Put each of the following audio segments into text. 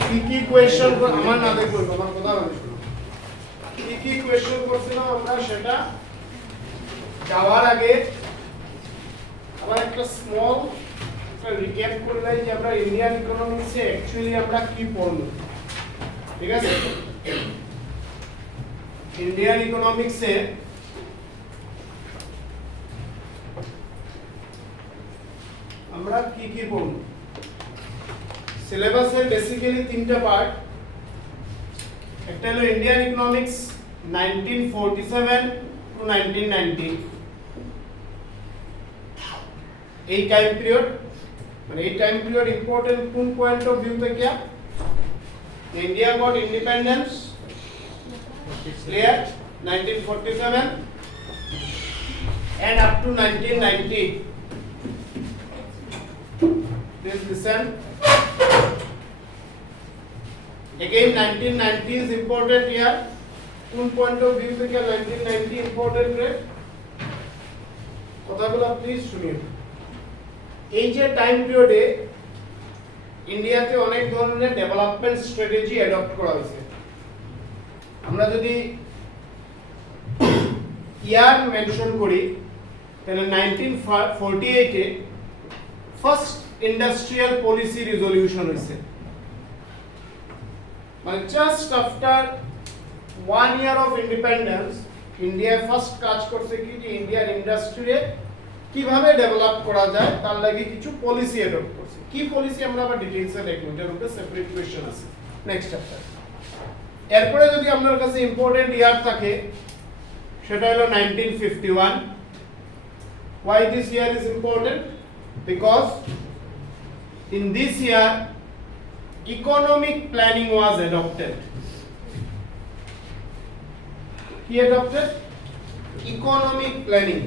কি কি কোয়েশ্চন আমার না দেখো আমার কথা না দেখো কি কি কোয়েশ্চন করছিলাম আমরা সেটা যাওয়ার আগে আবার একটা স্মল রিক্যাপ করলাই যে আমরা ইন্ডিয়ান ইকোনমিক্সে অ্যাকচুয়ালি আমরা কি পড়লো ঠিক আছে ইন্ডিয়ান ইকোনমিক্সে আমরা কি কি পড়লো সিলেবাসের বেসিক্যালি তিনটা পার্ট একটা হলো ইন্ডিয়ান ইকোনমিক্স 1947 টু 1990 এই টাইম পিরিয়ড মানে এই টাইম পিরিয়ড ইম্পর্টেন্ট কোন পয়েন্ট অফ ভিউ থেকে India goat independence clear 1947 and up to 1990 please listen again 1990 is important here কোন পয়েন্ট অফ ভিউ থেকে 1990 ইম্পর্টেন্ট রে কথাগুলো প্লিজ শুনুন এই যে টাইম পিরিয়ডে ইন্ডিয়াতে অনেক ধরনের ডেভেলপমেন্ট স্ট্র্যাটেজি অ্যাডপ্ট করা হয়েছে আমরা যদি ইয়ার মেনশন করি তাহলে 1948 এ ফার্স্ট ইন্ডাস্ট্রিয়াল পলিসি রিজলিউশন হয়েছে মানে just after 1 year of independence India first কাজ করছে কি যে ইন্ডিয়ান ইন্ডাস্ট্রিয়ে কিভাবে ডেভেলপ করা যায় তার লাগি কিছু পলিসি অ্যাডপ্ট করছে কি পলিসি আমরা আবার ডিটেইলসে দেখব এটার উপরে সেপারেট কোশ্চেন আছে নেক্সট চ্যাপ্টার এরপরে যদি আপনার কাছে ইম্পর্টেন্ট ইয়ার থাকে সেটা হলো 1951 why this year is important because in this year economic planning was adopted কি adopted economic planning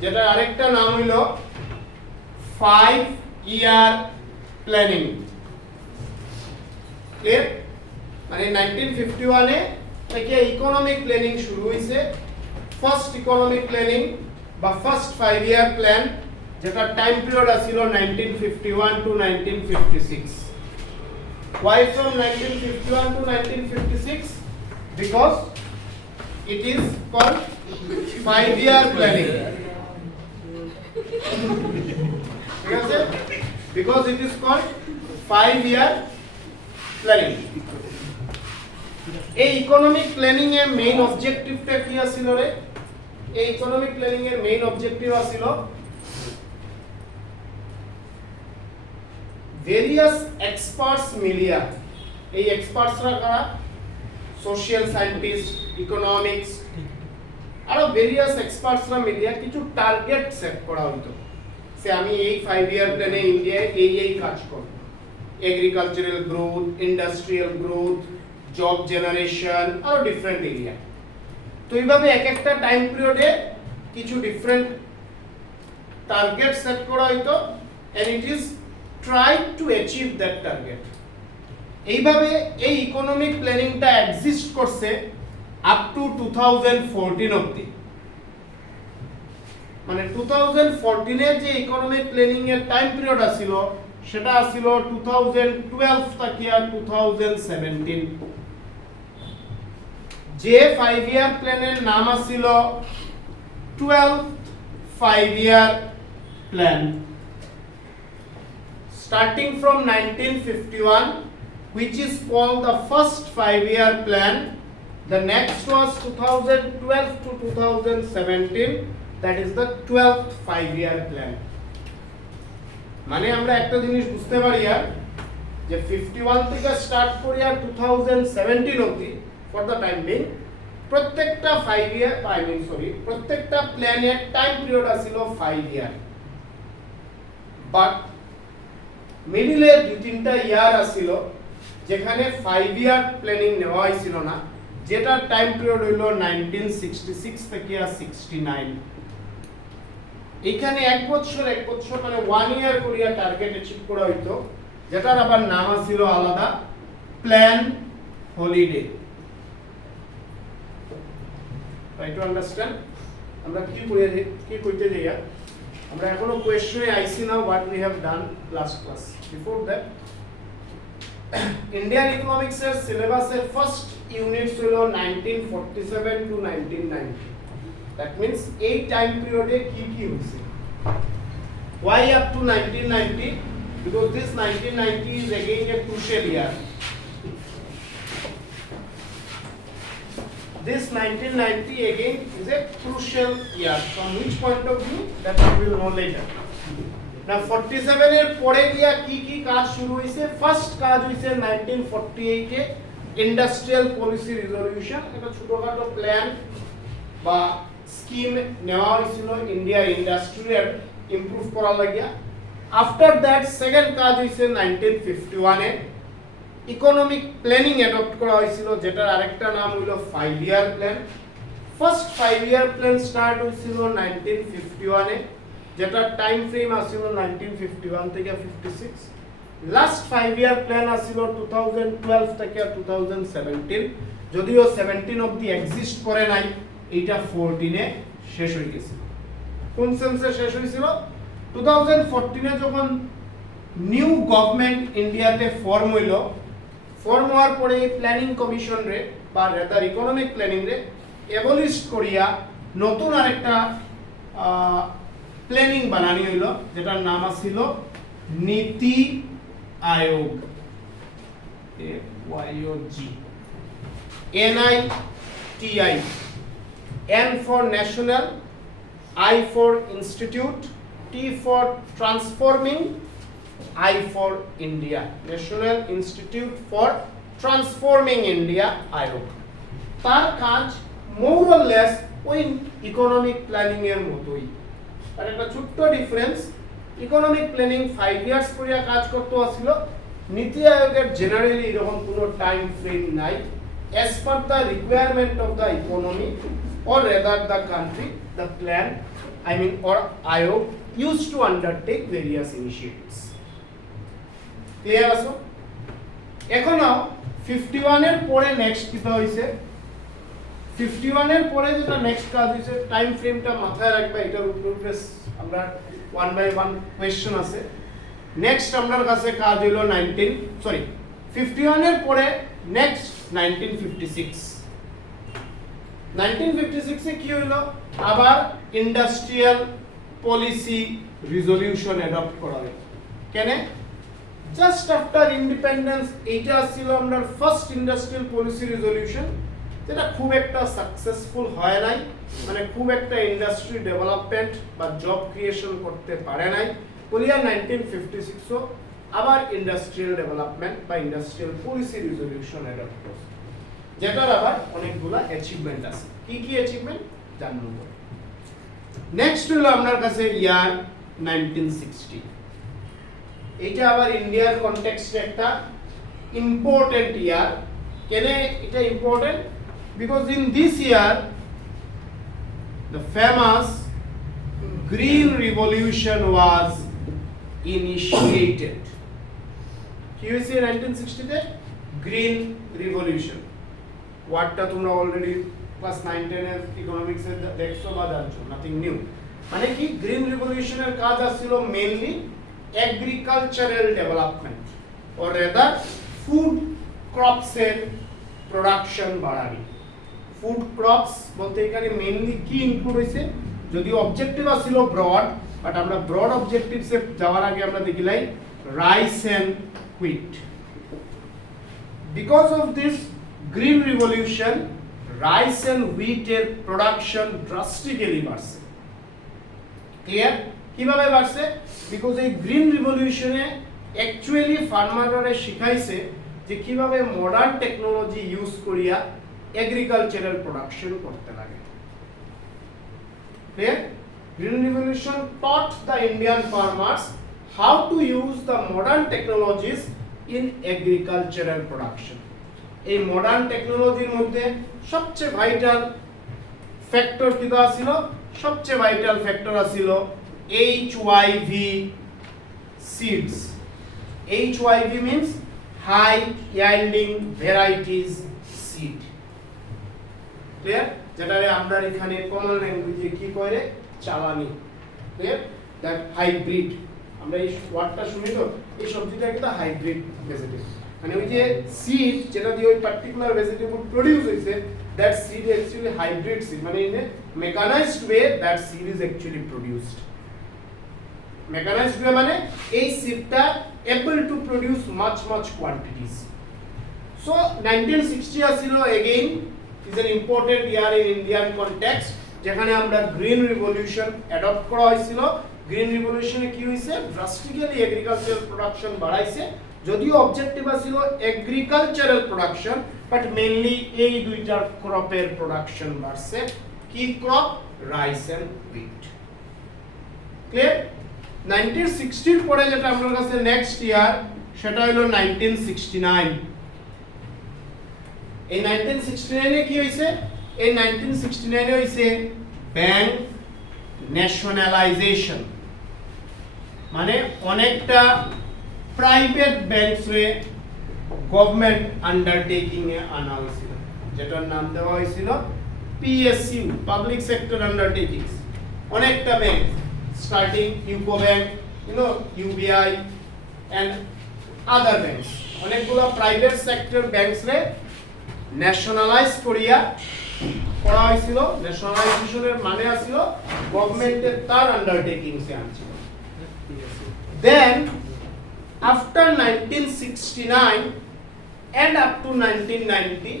যেটা আরেকটা নাম হলো 5 year planning ক্লিয়ার মানে 1951 এ থেকে ইকোনমিক প্ল্যানিং শুরু হইছে ফার্স্ট ইকোনমিক প্ল্যানিং বা ফার্স্ট 5 ইয়ার প্ল্যান যেটা টাইম পিরিয়ড ছিল 1951 টু 1956 why from 1951 to 1956 because it is called 5 year planning ঠিক আছে because it is called 5 year planning এই ইকোনমিক প্ল্যানিং এর মেইন অবজেক্টিভটা কি ছিল রে এই ইকোনমিক প্ল্যানিং এর মেইন অবজেক্টিভ ছিল ভেরিয়াস এক্সপার্টস মিলিয়া এই এক্সপার্টসরা কারা সোশ্যাল সায়েন্টিস্ট ইকোনমিক্স আর ভেরিয়াস এক্সপার্টসরা মিলিয়া কিছু টার্গেট সেট করা হতো সে আমি এই 5 ইয়ার প্ল্যানে ইন্ডিয়ায় এই কাজ করব agricultural growth industrial growth job generation আর ডিফারেন্ট এরিয়া তো এইভাবে এক একটা টাইম পিরিয়ডে কিছু ডিফারেন্ট টার্গেট সেট করা হইতো and it is try to achieve that target এইভাবে এই ইকোনমিক প্ল্যানিংটা এক্সিস্ট করছে আপ টু 2014 অবধি মানে 2014 এর যে ইকোনমিক প্ল্যানিং এর টাইম পিরিয়ড ছিল সেটা ছিল 2012 থেকে 2017 যে 5 ইয়ার প্ল্যানের নাম ছিল 12th 5 year plan starting from 1951 which is called the first 5 year plan the next was 2012 to 2017 that is the 12th 5 year plan মানে আমরা একটা জিনিস বুঝতে পারি আর যে 51 থেকে স্টার্ট করি আর 2017 অবধি ফর দা টাইম বিং প্রত্যেকটা 5 ইয়ার প্রত্যেকটা প্ল্যানের টাইম পিরিয়ড ছিল 5 ইয়ার বাট মিডলে দুই তিনটা ইয়ার ছিল যেখানে 5 ইয়ার প্ল্যানিং নেওয়া হয়েছিল না যেটা টাইম পিরিয়ড হইল 1966 থেকে 69 এখানে এক বছর মানে 1 ইয়ার করিয়া টার্গেট অ্যাচিভ করা হইতো যেটার আবার নাম ছিল আলাদা plan holiday try to understand আমরা কি কইতে যাই আমরা এখনো কোশ্চেনে আইছি না what we have done last class before that Indian ইকোনমিক্সের সিলেবাসের ফার্স্ট ইউনিটস হলো 1947 টু 1990 দ্যাট মিন্স এই টাইম পিরিয়ডে কি কি হইছে why up to 1990 because this 1990 is again a crucial year. This 1990 again is a crucial year from which point of view that we will know later. Now 47 এর পরে গিয়া কি কি কাজ শুরু হইছে ফার্স্ট কাজ হইছে 1948 এ ইন্ডাস্ট্রিয়াল পলিসি রিজলিউশন একটা ছোটখাটো প্ল্যান বা স্কিম নেওয়া হয়েছিল ইন্ডিয়া ইন্ডাস্ট্রিয়াল ইমপ্রুভ করার লাগিয়া আফটার দ্যাট সেকেন্ড কাজ হইছে 1951 এ ইকোনমিক প্ল্যানিং অ্যাডপ্ট করা হয়েছিল যেটার আরেকটা নাম হলো 5 year plan first 5 year plan start হয়েছিল 1951 এ যেটা টাইম ফ্রেম আছিল 1951 থেকে 56 লাস্ট 5 ইয়ার প্ল্যান আছিল 2012 থেকে 2017 যদিও 17 অবধি এক্সিস্ট করে নাই এটা 14 এ শেষ হয়ে গেছে কোন সেন্সে শেষ হয়েছিল 2014 এ যখন নিউ গভর্নমেন্ট ইন্ডিয়াতে ফর্ম হইল ফর্ম হওয়ার পরে প্ল্যানিং কমিশন রে বা রেদার ইকোনমিক প্ল্যানিং রে এবলিশ করিয়া নতুন আরেকটা প্ল্যানিং বানানি হইল যেটার নাম আছিল নীতি আয়োগ AYOG NITI N for national I for institute T for transforming I for India National Institute for Transforming India আয়োগ তার কাজ মোর অর লেস ওই ইকোনমিক প্ল্যানিং এর মতোই আর একটা ছোট্ট ডিফারেন্স ইকোনমিক প্ল্যানিং 5 ইয়ার্স পরে কাজ করতে আসছিল নীতি আয়োগের জেনারেলি এরকম কোনো টাইম ফ্রেম নাই as per the requirement of the economy or rather the country the plan I mean or ayog used to undertake various initiatives clear aso এখনো 51 এর পরে নেক্সট কিটা হইছে 51 এর পরে যেটা নেক্সট কাজ হইছে টাইম ফ্রেমটা মাথায় রাখবা এটার উপরে আমরা ওয়ান বাই ওয়ান কোশ্চেন আছে নেক্সট আমাদের কাছে কাজ হলো 51 এর পরে নেক্সট 1956 এ কি হলো আবার ইন্ডাস্ট্রিয়াল পলিসি রিজলিউশন অ্যাডপ্ট করা হলো কেন জাস্ট আফটার ইন্ডিপেন্ডেন্স এইটা ছিল আমাদের ফার্স্ট ইন্ডাস্ট্রিয়াল পলিসি রিজলিউশন যেটা খুব একটা সাকসেসফুল হয় নাই মানে খুব একটা ইন্ডাস্ট্রি ডেভেলপমেন্ট বা জব ক্রিয়েশন করতে পারে নাই বলিয়া 1956 আবার ইন্ডাস্ট্রিয়াল ডেভেলপমেন্ট বা ইন্ডাস্ট্রিয়াল পলিসি রিজলিউশন অ্যাডপ্ট করছে যেটার আবার অনেকগুলা অ্যাচিভমেন্ট আছে কি কি অ্যাচিভমেন্ট জানবো নেক্সট হলো আপনার কাছে ইয়ার 1960 এটা আবার ইন্ডিয়ার কনটেক্সটে একটা ইম্পর্টেন্ট ইয়ার কেন এটা important because in this year the famous green revolution was initiated কি হয়েছে 1960 তে গ্রিন রিভলিউশন ওয়ার্ডটা তোমরা অলরেডি ক্লাস 9 10 এর ইকোনমিক্স এ দেখছো বা জানছো নাথিং নিউ মানে কি গ্রিন রিভলিউশনের কাজ ছিল mainly agricultural development or rather food crops এর প্রোডাকশন বাড়ানো ফুড ক্রপস বলতে এখানে মেইনলি কি ইনক্লুড হইছে যদিও অবজেক্টিভ ছিল ব্রড বাট আমরা ব্রড অবজেক্টিভসে যাওয়ার আগে আমরা দেখিলাই rice and wheat because of this green revolution rice and wheat এর প্রোডাকশন ড্রাস্টিক্যালি বাড়ছে ক্লিয়ার কিভাবে বাড়ছে বিকজ এই গ্রিন রিভলিউশনে অ্যাকচুয়ালি ফার্মাররা শিখাইছে যে কিভাবে মডার্ন টেকনোলজি ইউজ করিয়া এগ্রিকালচারাল প্রোডাকশন করতে লাগে clear green revolution taught the Indian farmers how to use the modern technologies in agricultural production এই মডার্ন টেকনোলজির মধ্যে সবচেয়ে ভাইটাল ফ্যাক্টর কিটা ছিল সবচেয়ে ভাইটাল ফ্যাক্টর ছিল HYV seeds HYV means high yielding varieties seed clear যেটারে আমরা এখানে কমন ল্যাঙ্গুয়েজে কি কইরে চালানি ক্লিয়ার দ্যাট হাইব্রিড আমরা এই ওয়ার্ডটা শুনি তো এই সবজিটা কিন্তু হাইব্রিড ভেজিটেবল মানে ওই যে সিড যেটা দিয়ে ওই পার্টিকুলার ভেজিটেবল প্রোডিউস হইছে, that seed is actually hybrid seed, মানে in a mechanized way that seed is actually produced. Mechanized way মানে এই সিডটা able to produce much quantities. So 1960 Aseel again is an important year in Indian context, যেখানে আমরা green revolution adopt করা হয়েছিল। গ্রিন রিভলিউশনে কি হয়েছে, ড্রাস্টিক্যালি এগ্রিকালচারাল প্রোডাকশন বাড়াইছে, যদিও অবজেক্টিভ ছিল এগ্রিকালচারাল প্রোডাকশন, বাট মেইনলি এই দুইটার ক্রপের প্রোডাকশন বাড়ছে। কি crop? Rice and wheat. Clear? 1960 এর পরে যেটা আমাদের কাছে নেক্সট ইয়ার, সেটা হলো 1969। এই 1969 এ কি হইছে? এই 1969 এ হইছে ব্যাংক ন্যাশনালাইজেশন, মানে অনেকটা প্রাইভেট ব্যাংকসে গভর্নমেন্ট আন্ডারটেকিং এ আনা হয়েছিল, যেটার নাম দেওয়া হয়েছিল পিএসইউ, পাবলিক সেক্টর আন্ডারটেকিংস। অনেকটা bank starting UCO bank, UBI and other banks, অনেকগুলো প্রাইভেট সেক্টর ব্যাংকসে ন্যাশনালাইজ করা হয়েছিল। ন্যাশনালাইজেশনের মানে ছিল গভর্নমেন্টের তার আন্ডারটেকিংসে আনছিল। Then after 1969 and up to 1990,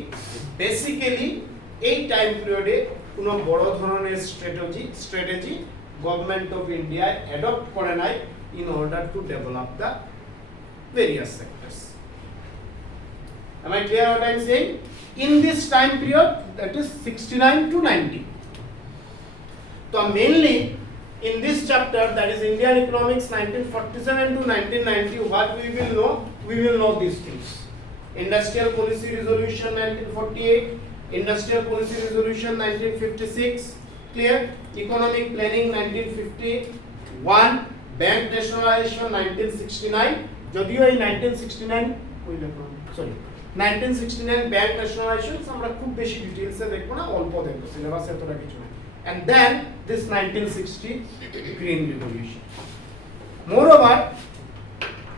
basically এই টাইম পিরিয়ডে কোনো বড় ধরনের strategy government of India adopt করে নাই in order to develop the various sectors. Am I clear what I am saying? In this time period, that is 69 to 90. So mainly in this chapter, that is Indian economics 1947 to 1990, what we will know these things. Industrial Policy Resolution 1948, Industrial Policy Resolution 1956, clear? Economic Planning 1951, Bank Nationalization 1969, যদিও এই 1969 bank nationalisation আমরা খুব বেশি ডিটেইলসে দেখবো না, অল্প দেখবো, সিলেবাসে এতটা কিছু না। And then this 1960 Green Revolution. Moreover,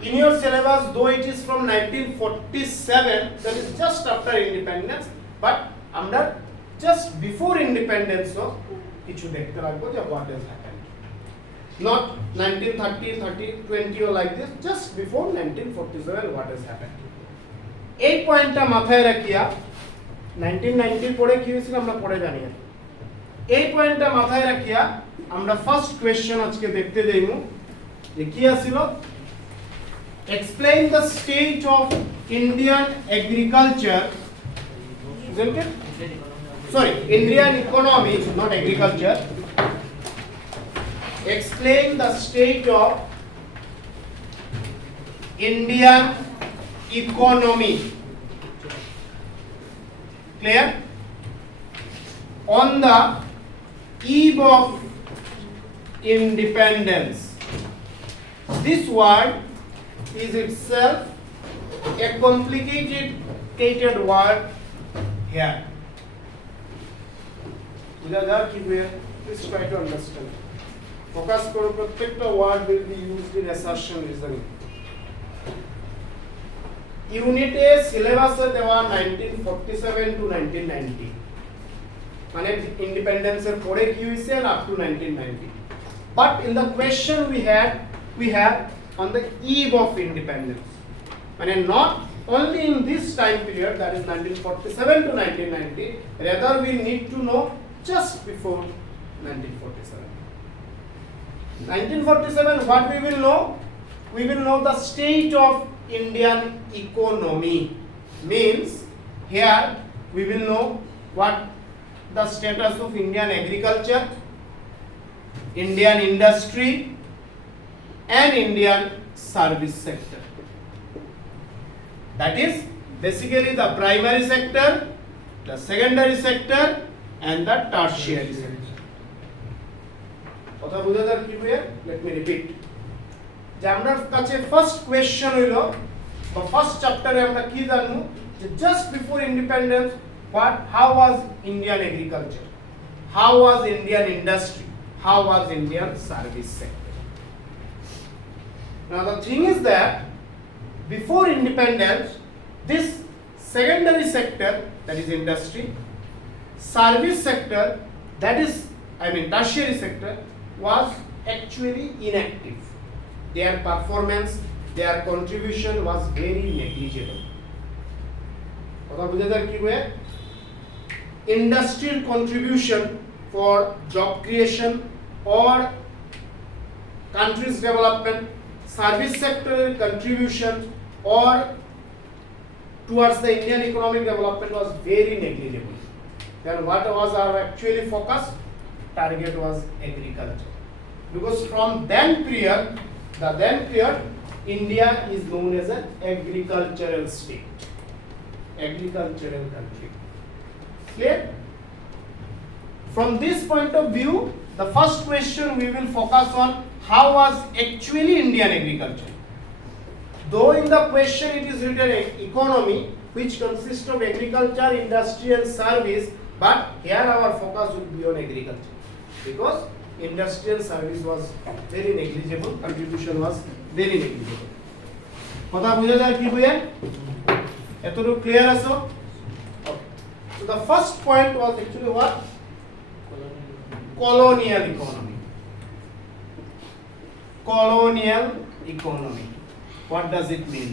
in your syllabus, though it is from 1947, that is just after independence, but under just before independence, so কিছু দেখতে লাগবে যে what has happened. Not 1930, 30, 20 or like this, just before 1947 what has happened. এই পয়েন্টটা মাথায় রাখিয়া 1990 পরে কি হয়েছিল আমরা পরে জানি। এই পয়েন্টটা মাথায় রাখিয়া আমরা ফার্স্ট কোশ্চেন আজকে দেখতে যাইব, যে কি আছিল, explain the state of Indian agriculture, isn't it? Sorry, Indian economy, not agriculture. Explain the state of Indian economy. Clear? On the eve of independence. This word is itself a complicated word here. Please try to understand. Focus koro, proত্যেকটা word will be used in assertion reasoning. ইউনিটে সিলেবাসে দেওয়া 1947 to 1990, মানে ইন্ডিপেন্ডেন্সের পরে কি হইছে up to 1990, but in the question we have on the eve of independence, মানে not only in this time period, that is 1947 to 1990, rather we need to know just before 1947. 1947, what we will know? We will know the state of Indian economy. Means here we will know what the status of Indian agriculture, Indian industry and Indian service sector. That is basically the primary sector, the secondary sector and the tertiary sector. কথা বুঝা যার কি হয়ে? Let me repeat. যে আমরা কাছে first question হইল বা ফার্স্ট চ্যাপ্টারে আমরা কি জানবো, যে just before independence how was Indian agriculture, how was Indian industry, how was Indian service sector. Now the thing is that before independence This secondary sector, that is industry, service sector, that is tertiary sector, was actually inactive. Their performance, their contribution was very negligible. কথা বুঝে যায় কি হয়? Industrial contribution for job creation or country's development, service sector contribution or towards the Indian economic development was very negligible. Then what was our actually focus? Target was agriculture. Because from then period, India is known as an agricultural state, agricultural country. Clear? From this point of view, the first question we will focus on how was actually Indian agriculture. Though in the question it is written economy, which consists of agriculture, industry and service, but here our focus will be on agriculture because industrial service was very negligible, contribution was very negligible. কথা বুঝা যায় কি বুঝে? এতটুকু ক্লিয়ার আছো? Okay. So the first point was actually what? Colonial economy. Colonial economy. What does it mean?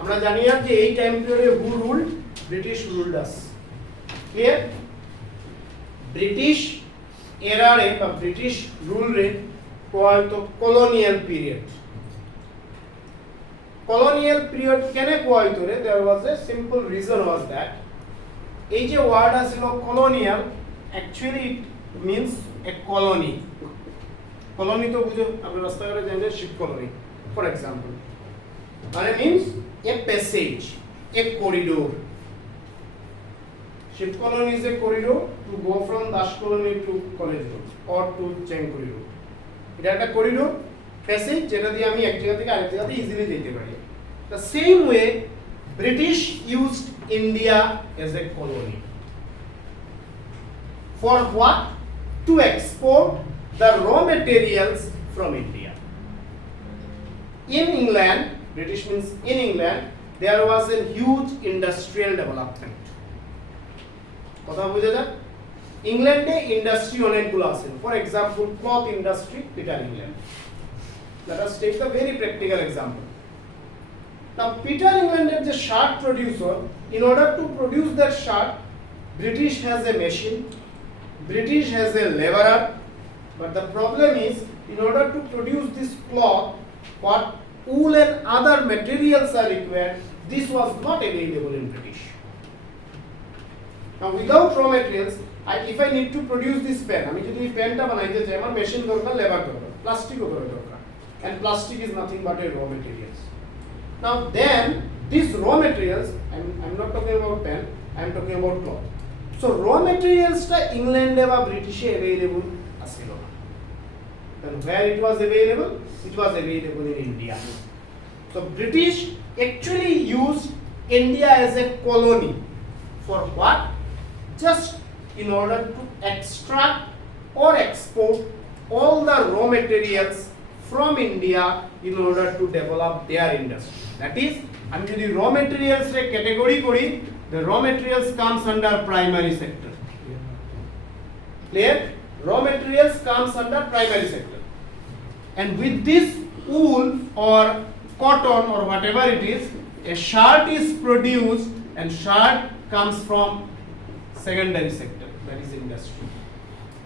আমরা জানি না যে এই টাইম পিরিয়ডে who ruled? British ruled us. Clear? British এরারে বা ব্রিটিশ রুলরে কোয়াইতো colonial period. Colonial period কেনে কোয়াইতো রে? There was a simple reason was that এই যে ওয়ার্ড আছিল colonial, actually it means a colony. Colony তো বুঝো আমরা রাস্তাঘাটে জানি শিপ কলোনি ফর এক্সাম্পল, মানে means a passage, a corridor. Ship colony is a corridor to go from Dash colony to College Road or to Chengkuri Road. এটা একটা corridor passage যেটা দিয়ে আমি এক জায়গা থেকে আরেক জায়গাতে ইজিলি যেতে পারি. The same way British used India as a colony. For what? To export the raw materials from India. In England, British means in England, there was a huge industrial development. কথা বুঝে যায়? ইংল্যান্ডে ইন্ডাস্ট্রি অনেকগুলো আছে। For example cloth industry, Peter England. Let us take the very practical example. Now Peter England is a shirt producer. In order to produce that shirt, British has a machine, British has a laborer, but the problem is in order to produce this cloth, what wool and other materials are required, this was not available in British. Now without raw materials, if I need to produce this pen, আমি যদি এই পেনটা বানাইতে চাই আমার মেশিন দরকার, লেবার দরকার, প্লাস্টিকও দরকার, and plastic is nothing but a raw materials. Now then these raw materials, I'm not talking about pen, I'm talking about cloth. So raw materials টা ইংল্যান্ডে বা ব্রিটিশে available আছিল না. Then where it was available? It was available in India. So British actually used India as a colony. For what? Just in order to extract or export all the raw materials from India in order to develop their industry. That is, আমি যদি raw materials রে category করি, the raw materials comes under primary sector. Clear? Raw materials comes under primary sector. And with this wool or cotton or whatever it is, a shirt is produced and shirt comes from secondary sector, that is industry.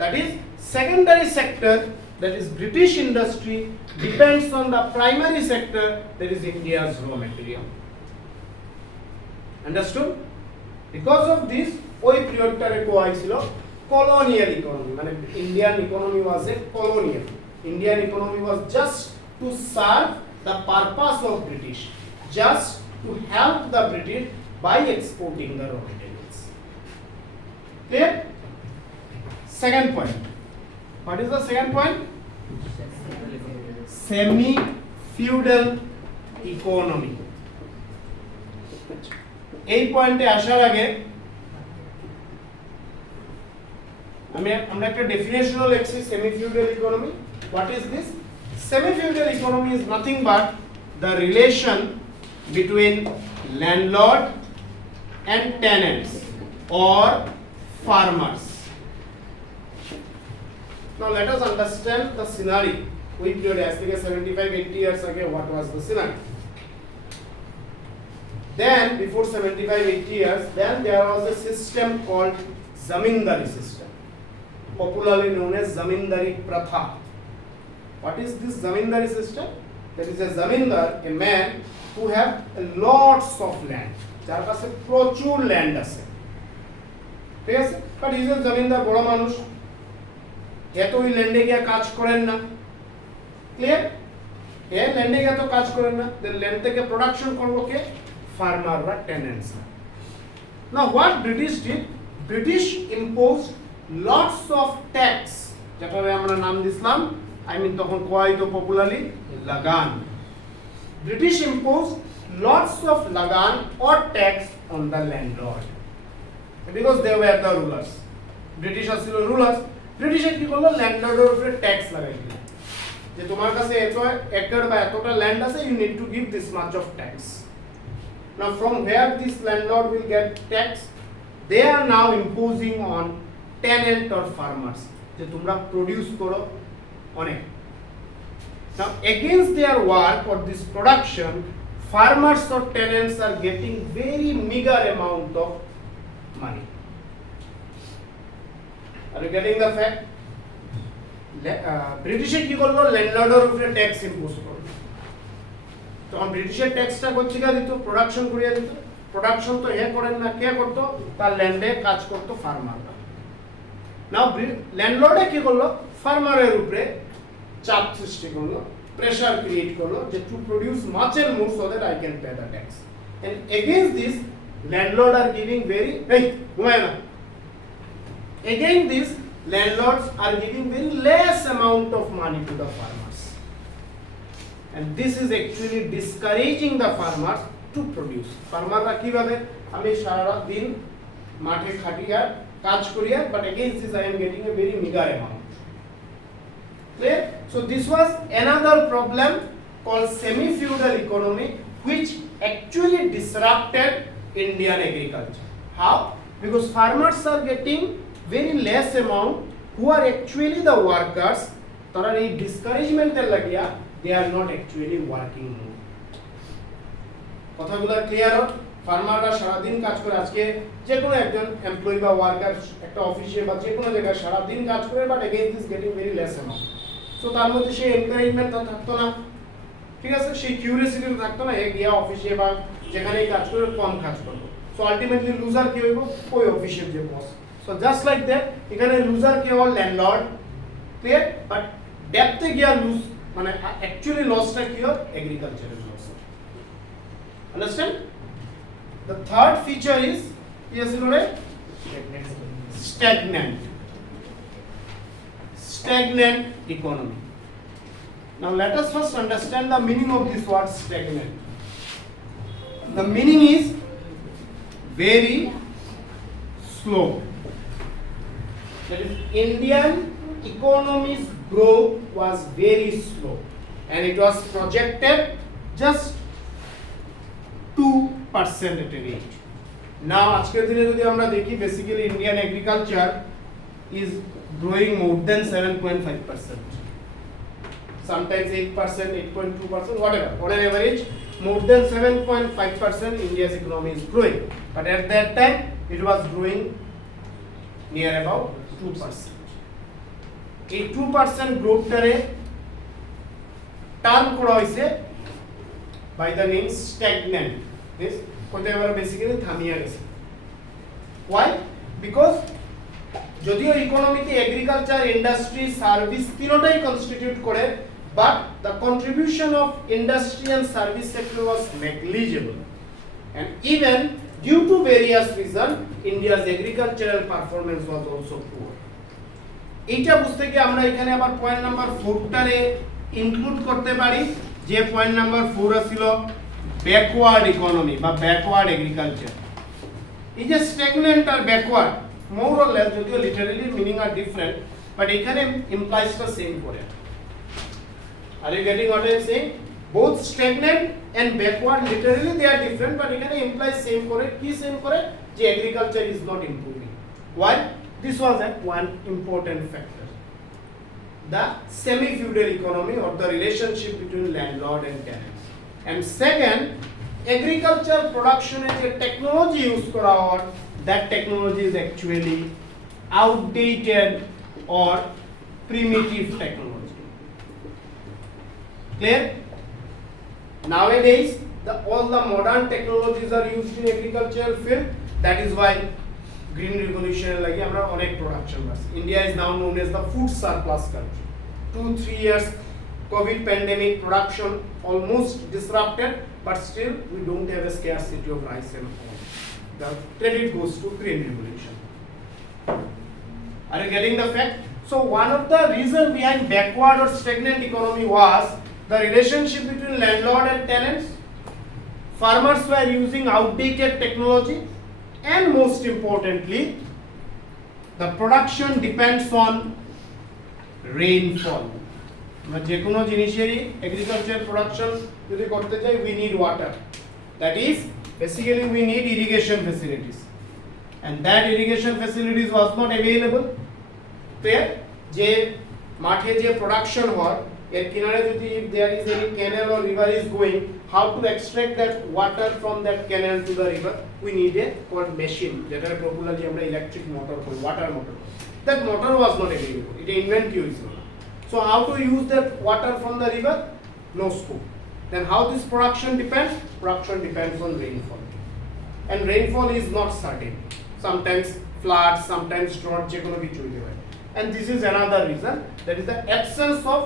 That is secondary sector, that is British industry, depends on the primary sector, that is India's raw material. Understood? Because of this, ওই পিরিয়ডটারে কোয়া ছিল colonial economy, মানে Indian economy was a colonial. Indian economy was just to serve the purpose of British, just to help the British by exporting the raw materials. Clear? Second point. What is the second point? Semi-feudal economy. এই পয়েন্টে আসার আগে আমরা একটা ডেফিনেশনও লিখছি semi-feudal economy. What is this? Semi-feudal economy is nothing but the relation between landlord and tenants or farmers. Now let us understand the scenario. We period as like 75-80 years ago, what was the scenario? Then before 75-80 years, then there was a system called zamindari system, popularly known as zamindari pratha. What is this zamindari system? There is a zamindar, a man who have lots of land. যার কাছে প্রচুর ল্যান্ড আছে, ঠিক আছে, but is a জমিদার, বড় মানুষ, এত ওই ল্যান্ডে গিয়ে কাজ করেন না, ক্লিয়ার, এ ল্যান্ডে গিয়ে তো কাজ করেন না, দেন ল্যান্ড থেকে প্রোডাকশন করবো কে? ফার্মার বা tenets. Now what British did, British imposed lots of tax, যেটাকে আমরা নাম দিছিলাম, I mean তখন কোয়াইত পপুলারলি লাগান। British imposed lots of lagan or tax on the landlord because they were the rulers. British আসলে rulers, British কি করলো? ল্যান্ডলর্ডের উপরে ট্যাক্স লাগাই দিল, যে তোমার কাছে এত একর বা এতটা ল্যান্ড আছে, you need to give this much of tax. Now from where this landlord will get tax? They are now imposing on tenant or farmers, যে তোমরা প্রোডিউস করো অনেক। Now against their work or this production, farmers or tenants are getting very meager amount of money. Are you getting the fact? ব্রিটিশে কি করলো? ল্যান্ডলর্ডের উপরে tax impose করলো। তখন ব্রিটিশের ট্যাক্সটা করছে কে দিত? প্রোডাকশন করিয়া দিত। প্রোডাকশন তো হে করেন না, কে করতো? তার ল্যান্ডে কাজ করতো ফার্মাররা। নাও ল্যান্ডলর্ডে কি করলো? ফার্মারের উপরে চাপ সৃষ্টি করলো, প্রেসার ক্রিয়েট করলো, যে to produce much and more so that I can pay the tax. And against this landlord are giving very ঘুমায় না, against this landlords are giving very less amount of money to the farmers, and this is actually discouraging the farmers to produce. Farmerরা কিভাবে? আমি সারা দিন মাঠে খাটিয়া কাজ করিয়া, but against this I am getting a very meager amount. Clear? So this was another problem called semi-feudal economy, which actually disrupted Indian agriculture. How? Because farmers are getting very less amount, who are actually the workers, তারা এই ডিসকারেজমেন্টের লাগিয়া they are not actually working more. কথাগুলো ক্লিয়ার? ফার্মাররা সারা দিন কাজ করে, আজকে যে কোনো একজন এমপ্লয়ি বা ওয়ার্কার একটা অফিসে বা যে কোনো জায়গায় সারা দিন কাজ করে, but against this getting very less amount. So তার মধ্যে সেই এনকারেজমেন্ট থাকতো না, ঠিক আছে, সেই কিউরিয়াসিটি থাকতো না, এক গিয়া অফিসে বা যেখানেই কাজ করে কম কাজ করবো। সো আলটিমেটলি লুজার কি হইব? ওই অফিসের যে বস। So just like that, এখানে লুজার কে হল ল্যান্ডলর্ড, ক্লিয়ার, বাট ডেপথে গিয়া লুজ মানে অ্যাকচুয়ালি লসটা কি হয়? Agricultural loss. Understand? The third feature is stagnant economy. Now let us first understand the meaning of this word stagnant. The meaning is very slow. That is, Indian economy's growth was very slow, and it was projected just 2% at a rate. Now আজকের দিনে যদি আমরা দেখি, basically Indian agriculture is growing more than 7.5%, sometimes 8%, 8.2%, whatever, on an average more than 7.5% India's economy is growing, but at that time it was growing near about 2%. এই 2% গ্রোথটারে term করা হয়েছে by the name stagnant. This কোথায় আমরা basically থামিয়ে গেছে। Why? Because যদিও ইকোনমিতে এগ্রিকালচার, ইন্ডাস্ট্রি, সার্ভিস তিনটাই কনস্টিটিউট করে, but the contribution of industry and service sector was negligible, and even due to various reasons India's agricultural performance was also poor. এইটা বুঝতে গিয়ে আমরা এখানে আবার পয়েন্ট নাম্বার 4টারে ইনক্লুড করতে পারি, যে পয়েন্ট নাম্বার 4 ছিল ব্যাকওয়ার্ড ইকোনমি বা ব্যাকওয়ার্ড এগ্রিকালচার। এই যে স্ট্যাগন্যান্ট আর ব্যাকওয়ার্ড মোর অর লেস, যদিও literally meaning are different, but এখানে ইমপ্লাইজটা সেম করে। Are you getting what I am saying? both stagnant and backward literally they are different, but এখানে implies same করে কি same করে যে agriculture is not improving. Why? This was one important factor, the semi-feudal economy or the relationship between landlord and tenants. And second, agriculture production এ যে technology use করা হয়, that technology is actually outdated or primitive technology. Clear? Nowadays all the modern technologies are used in agricultural field. That is why green revolution like আমরা অনেক production বাড়ছে. India is now known as the food surplus country. 2-3 years COVID pandemic production almost disrupted, but still we don't have a scarcity of rice and corn. The credit goes to green revolution. Are you getting the fact? So one of the reason behind backward or stagnant economy was the relationship between landlord and tenants. Farmers were using outdated technology, and most importantly, the production depends on rainfall. যে কোনো জিনিসেরই agriculture production যদি করতে চাই we need water. That is basically we need irrigation facilities, and that irrigation facilities was not available. যে মাঠে যে প্রোডাকশন হয় এর কিনারে যদি if there is any canal or river is going, how to extract that water from that canal to the river, we need a called machine, যেটা পপুলারলি আমরা electric motor করি, water motor. That motor was not available, it invent হয়েছিল না. So how to use that water from the river? No scope. Then how this production depends? Production depends on rainfall, and rainfall is not certain. Sometimes floods, sometimes drought, যে কোনো কিছু হতে পারে. And this is another reason, that is the absence of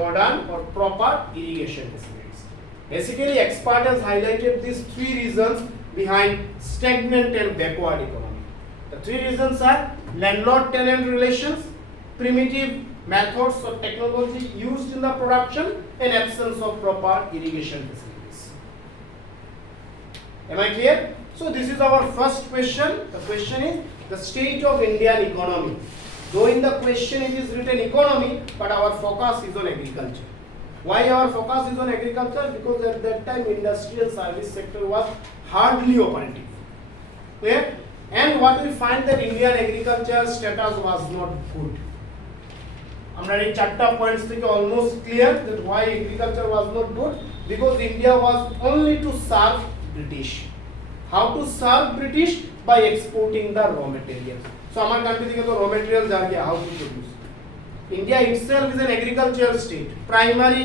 modern or proper irrigation facilities. Basically, expert has highlighted these three reasons behind stagnant and backward economy. The three reasons are landlord-tenant relations, primitive methods of technology used in the production, and absence of proper irrigation facilities. Am I clear? So this is our first question. The question is the state of Indian economy. Though in the question it is written economy, but our focus is on agriculture. Why our focus is on agriculture? Because at that time industrial service sector was hardly operative. Clear? And what we find that Indian agriculture status was not good. আমরা এই চারটা পয়েন্টস থেকে almost clear that why agriculture was not good, because India was only to serve British. How to serve British? By exporting the raw materials. So আমার country থেকে তো raw material যাবে, how to produce? India itself is an agricultural state, primary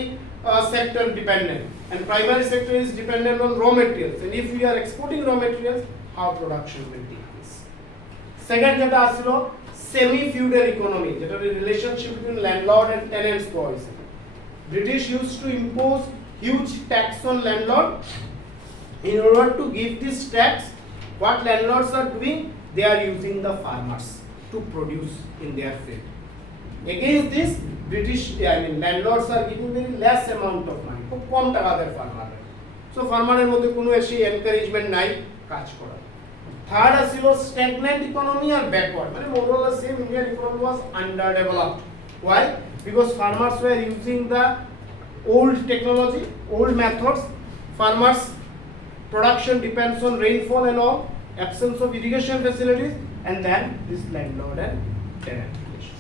sector dependent, and primary sector is dependent on raw materials, and if we are exporting raw materials, how production will take place? Second যেটা আসলো semi feudal economy, যেটা relationship between landlord and tenants policy. British used to impose huge tax on landlord. In order to give this tax, what landlords are doing? They are using the farmers to produce in their field. Against this, landlords are giving very less amount of money. খুব কম টাকা দেয় ফার্মারদের. সো ফার্মারের মধ্যে কোনো এসে এনকারেজমেন্ট নাই কাজ করার. থার্ড আসিল স্ট্যাগন্যান্ট ইকোনমি আর ব্যাকওয়ার্ড, মানে more or less same Indian economy was underdeveloped. Why? Because farmers were using the old technology, old methods. Farmers production depends on rainfall and all, absence of irrigation facilities, and then this landlord and tenant relation.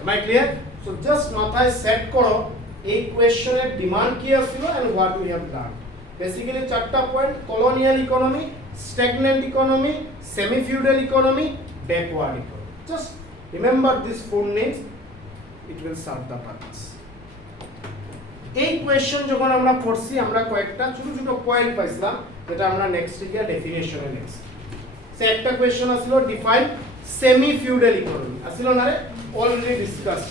Am I clear? So just মাথায় সেট করো এই কোশ্চেনের ডিমান্ড কি আসছিল and what we have learned. Basically চারটা point: colonial economy, stagnant economy, semi feudal economy, backward economy. Just remember these four names, it will serve the purpose. এই কোশ্চেন যখন আমরা পড়ছি আমরা কয়েকটা ছোট ছোট পয়েন্ট পাইছিলাম, যেটা আমরা নেক্সট ইয়ার ডেফিনেশনে নেক্সট সে একটা কোশ্চেন আসলো ডিফাইন সেমি ফিউডাল ইকোনমি আসলো না রে, already discussed.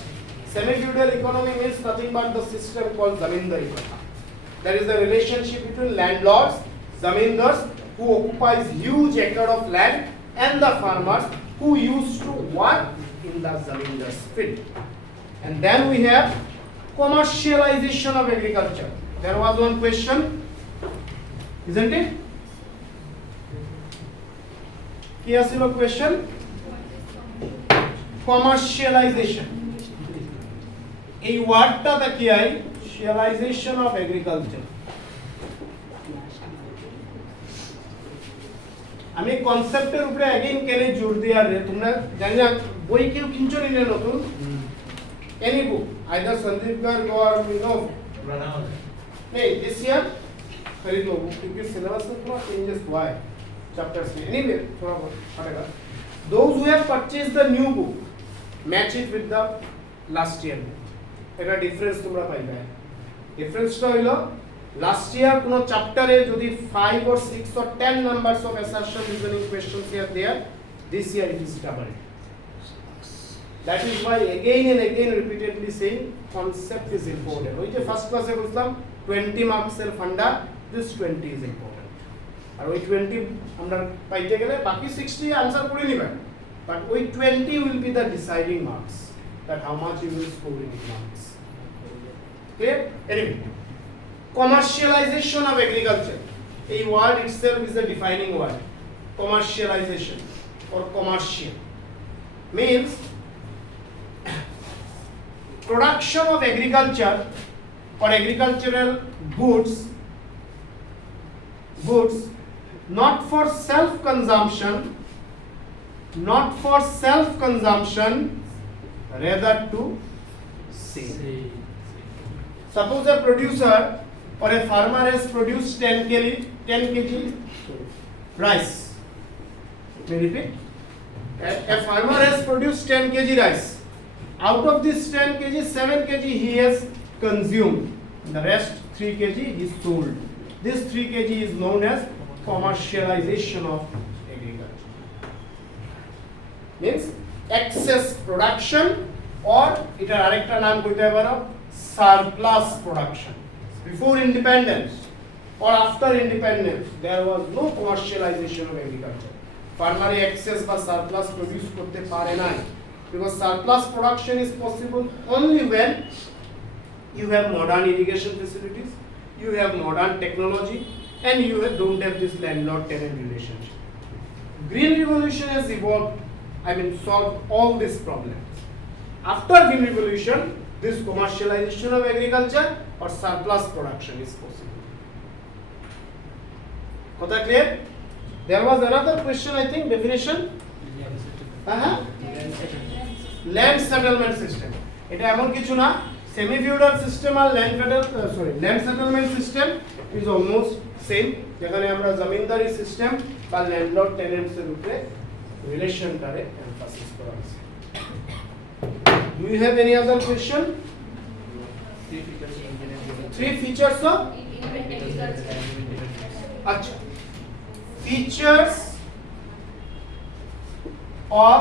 Semi feudal economy means nothing but the system called zamindari pratha. That is the relationship between landlords, zamindars, who occupies huge acre of land, and the farmers who used to work in the zamindars field. And then we have commercialization of agriculture. There was one question, isn't it? কি আসলো question? Commercialization. এই ওয়ার্ডটা কি I commercialization of agriculture. আমি কনসেপ্টের উপরে अगेन কেন জোর দিয়ার রে তোমরা জানি না বই কেউ কিনছো নিলে নতুন any book either Sandeep Garg or you know hey this year खरीद लो बुक क्योंकि सिलेबस में थोड़ा चेंजेस हुआ है चैप्टर्स में anyway थोड़ा बहुत हटेगा those who have purchased the new book match it with the last year book এটা ডিফারেন্স তোমরা পাইবে ডিফারেন্সটা হলো লাস্ট ইয়ার কোন চ্যাপ্টারে যদি 5 or 6 or 10 numbers of assertion reasoning questions are there this year it is double. That is why again and again repeatedly saying concept is important. ওই যে ফার্স্ট ক্লাসে বললাম 20 marks এর ফান্ডা this 20 is important. আর ওই 20 আমরা পাইতে গেলে বাকি 60 आंसर করে নিবেন but ওই 20 will be the deciding marks that how much you will score in exams. Clear? Anyway, commercialization of agriculture. A word itself is a defining word. Commercialization or commercial means production of agriculture or agricultural goods not for self consumption rather to sale. Suppose a producer or a farmer has produced 10 kg rice. May I repeat? A farmer has produced 10 kg rice. Out of this 10 kg, 7 kg he has consumed. The rest 3 kg he sold. This 3 kg is known as commercialization of agriculture. Means excess production or এটা আরেকটা নাম কইতে পারো surplus production. Before independence or after independence there was no commercialization of agriculture. Farmer excess বা surplus produce করতে পারে না because surplus production is possible only when you have modern irrigation facilities, you have modern technology and you don't have this landlord tenant relationship. Green revolution has solved all these problems. After green revolution this commercialization of agriculture or surplus production is possible. Kotha clear? There was another question, I think, definition. Land settlement system. এটা এমন কিছু না semi feudal system R land settlement system is almost same যেখানে আমরা জমিদারি সিস্টেম বা landlord tenets এর উপরে রিলেশনটারে এমফাসিস করা হয়েছে. Do you have any other question? Three features of Acha. Features of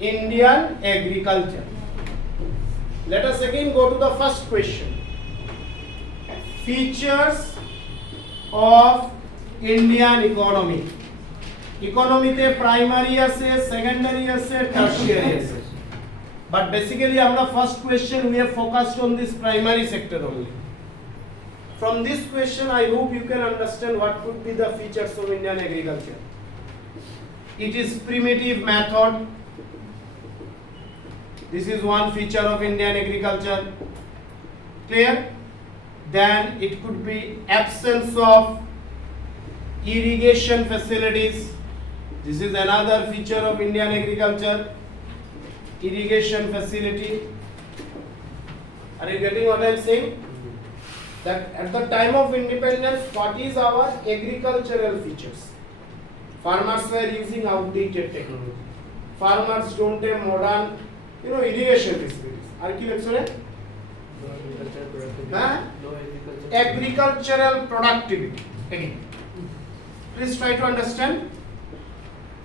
Indian agriculture. Let us again go to the first question. Features of Indian economy. Economy te primary আছে, secondary আছে, tertiary আছে. But basically our first question we have focused on this primary sector only. From this question I hope you can understand what could be the features of Indian agriculture. It is primitive method. This is one feature of Indian agriculture. Clear? Then it could be absence of irrigation facilities. This is another feature of Indian agriculture. Irrigation facility. Are you getting what I am saying? That at the time of independence, what is our agricultural features? Farmers were using outdated technology. Farmers don't have modern, irrigation facilities. Are you listening? Agricultural productivity. Again, please try to understand.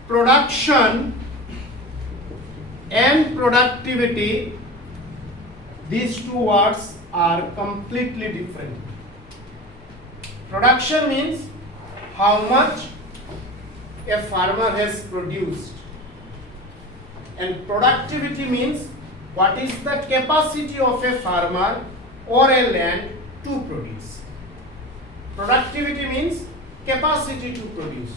Production and productivity, these two words are completely different. Production means how much a farmer has produced, and productivity means what is the capacity of a farmer or a land to produce. Productivity means capacity to produce.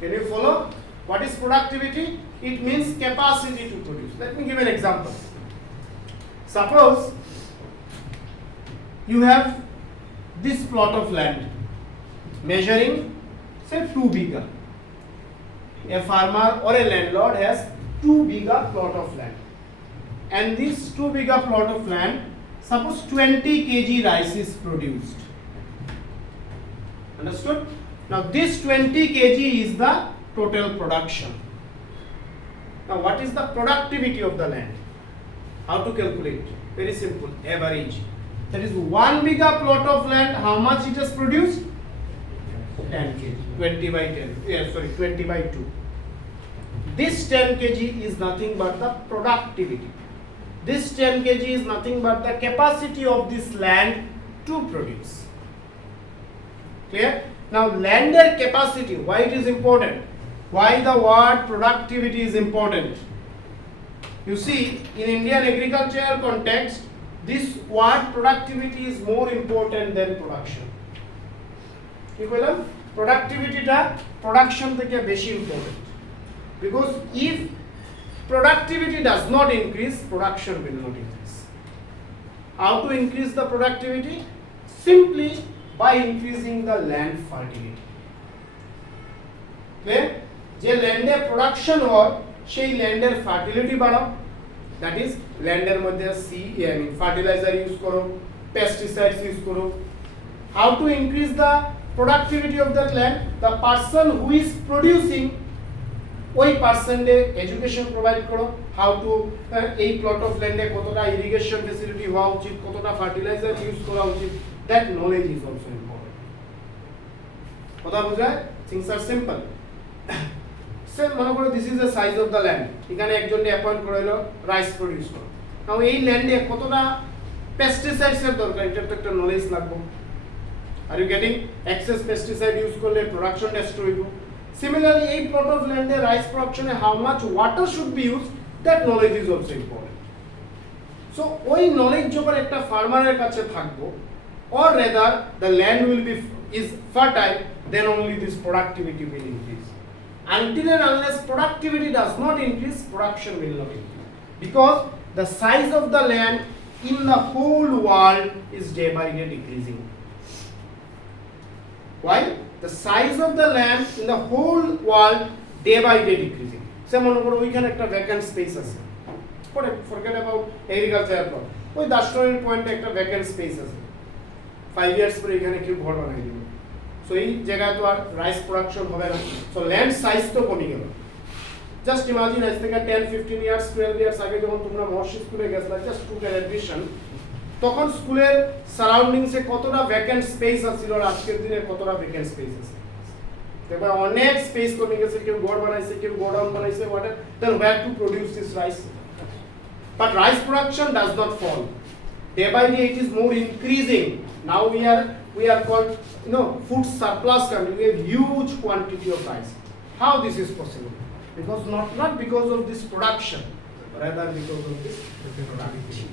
Can you follow? What is productivity? It means capacity to produce. Let me give an example. Suppose you have this plot of land measuring say 2 biga. A farmer or a landlord has 2 biga plot of land, and this 2 biga plot of land, suppose 20 kg rice is produced. Understood? Now this 20 kg is the total production. Now what is the productivity of the land? How to calculate? Very simple, average. That is 1 biga plot of land, how much it has produced? 10 kg. 20 by 10. Yeah, sorry, 20 by 2. This 10 kg is nothing but the productivity. This 10 kg is nothing but the capacity of this land to produce. Clear? Now lander capacity, why it is important? Why the word productivity is important? You see, in Indian agricultural context, this word productivity is more important than production. কি বললাম? Productivity-টা production থেকে বেশি important. Because if productivity does not increase, production will not increase. How to increase the productivity? Simply by increasing the land fertility. Clear? যে ল্যান্ডে প্রোডাকশন হয় সেই ল্যান্ডের ফার্টিলিটি বাড়াও, দ্যাট ইজ ল্যান্ডের মধ্যে ফার্টিলাইজার ইউজ করো, পেস্টিসাইডস ইউজ করো। How to increase the productivity of that land? The person who is producing, ওই পারসনকে এডুকেশন প্রোভাইড করো। হাউ টু এই প্লট অফ ল্যান্ডে কতটা ইরিগেশন ফেসিলিটি হওয়া উচিত, কতটা ফার্টিলাইজার ইউজ করা উচিত, that knowledge is also important. কথা বোঝায়? Things are simple. স্যার মনে করো this is the size of the land, এখানে একজনকে অ্যাপয়েন্ট করে হলো রাইস প্রডিউস করো। কারণ এই ল্যান্ডে কতটা পেস্টিসাইডসের দরকার, এটার তো একটা নলেজ লাগবে। Are you getting access pesticide use করলে প্রোডাকশন ডেস্ট্রয় হইব। সিমিলারলি এই প্লট অফ ল্যান্ডে রাইস প্রোডাকশনে how much water should be use, that knowledge is also important. So ওই নলেজ যখন একটা ফার্মারের কাছে থাকবো, or rather the land will be is fertile, then only this productivity will increase. Until and unless productivity does not increase, production will not increase, because the size of the land in the whole world is day by day decreasing. Why? The size of the land in the whole world day by day decreasing. Say মনে করো ওইখানে একটা vacant space আছে, forget about agriculture plot, ওই 10 টনের পয়েন্টে একটা vacant space আছে, 5 ইয়ার্স পরে এখানে কেউ ঘর বানাই দিবে। সো এই জায়গায় তো আর রাইস প্রোডাকশন হবে না, সো ল্যান্ড সাইজ তো কমে গেল। জাস্ট ইমাজিন আজ থেকে 10-15 ইয়ার্স 12 ইয়ার্স আগে যখন তোমরা মহর্ষি স্কুলে গেছলা, জাস্ট টু গেট অ্যাডমিশন, তখন স্কুলের সারাউন্ডিংসে কতটা ভ্যাকেন্ট স্পেস আছিল আর আজকের দিনে কতটা ভ্যাকেন্ট স্পেস আছে। এবার অনেক স্পেস কমে গেছে, কেউ ঘর বানাইছে, কেউ গোডাউন বানাইছে, what then were to produce this rice. But rice production does not fall, day by day it is more increasing. Now we are called food surplus country. We have huge quantity of rice. How this is possible? Because not because of this production, rather because of this productivity.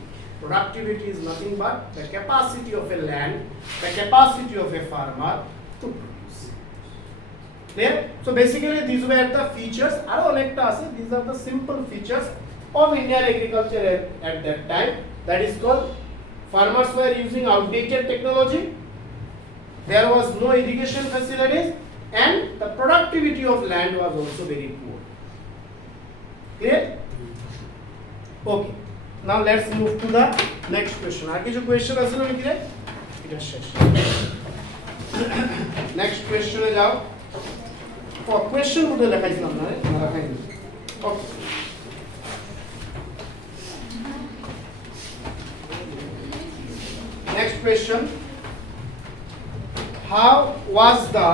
Productivity is nothing but the capacity of a land, the capacity of a farmer to produce. Clear? So basically these were the features. Aro onekta ase, these are the simple features of Indian agriculture at that time. That is called, farmers were using outdated technology, there was no irrigation facilities, and the productivity of land was also very poor. Clear? Okay, now let's move to the next question. Ar kichu question asilo naki re? Eta shesh. Next question e jao. Oh, question mode lekhaichilam na re, na lekhaini. Okay. Next question, how was the